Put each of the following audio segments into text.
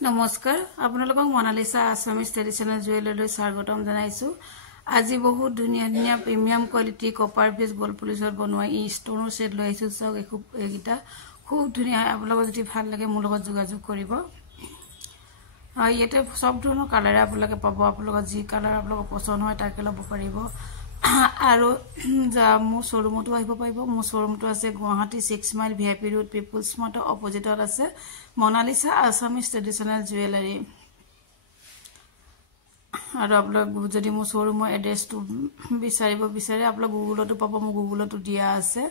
নমস্কাৰ আপোনালোকক Monalisa Assamese traditional jewellery স্বাগতম জনাইছো আজি বহুত ধুনীয়া premium quality copper base gold পলিশৰ বনোৱা ই ষ্টনৰ সেট লৈ আহিছো সব একিটা খুব ধুনীয়া আপোনালোকক যদি ভাল লাগে মোৰ লগত যোগাযোগ কৰিব ইয়াতে সব ধৰণৰ কালাৰ আপোনালোকে পাব আপোনালোকৰ যি কালাৰ আপোনালোকৰ পছন্দ হয় তাকে ল'ব পাৰিব আৰু যা মোৰ শোৰুমটো আহিব পাৰিব মোৰ শোৰুমটো আছে Guwahati 6 mile VIP road people's মাৰ্টৰ অপজিটত আছে মনালিসা আসামিজ ট্ৰেডিশনেল জুৱেলাৰী আৰু আপোনালোক যদি মোৰ শোৰুমৰ এড্ৰেছটো বিচাৰে আপোনালোক গুগলতো পাব মোৰ গুগলতো দিয়া আছে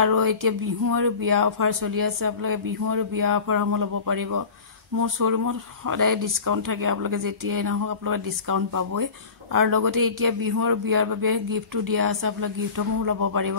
আৰু এতিয়া বিহু আৰু বিয়া অফাৰ চলি আছে আপোনালোকে বিহু আৰু বিয়া অফাৰ সমূহ ল'ব পাৰিব মোৰ শোৰুমত সদায় ডিসকাউন্ট থাকে আপোনালোকে যেতিয়াই নহওক আপোনালোকে ডিসকাউন্ট পাবই আৰু লগতে এতিয়া বিহু আৰু বিয়াৰ বাবে গিফ্টটো দিয়া আছে আপোনালোকে গিফ্টসমূহ ল'ব পাৰিব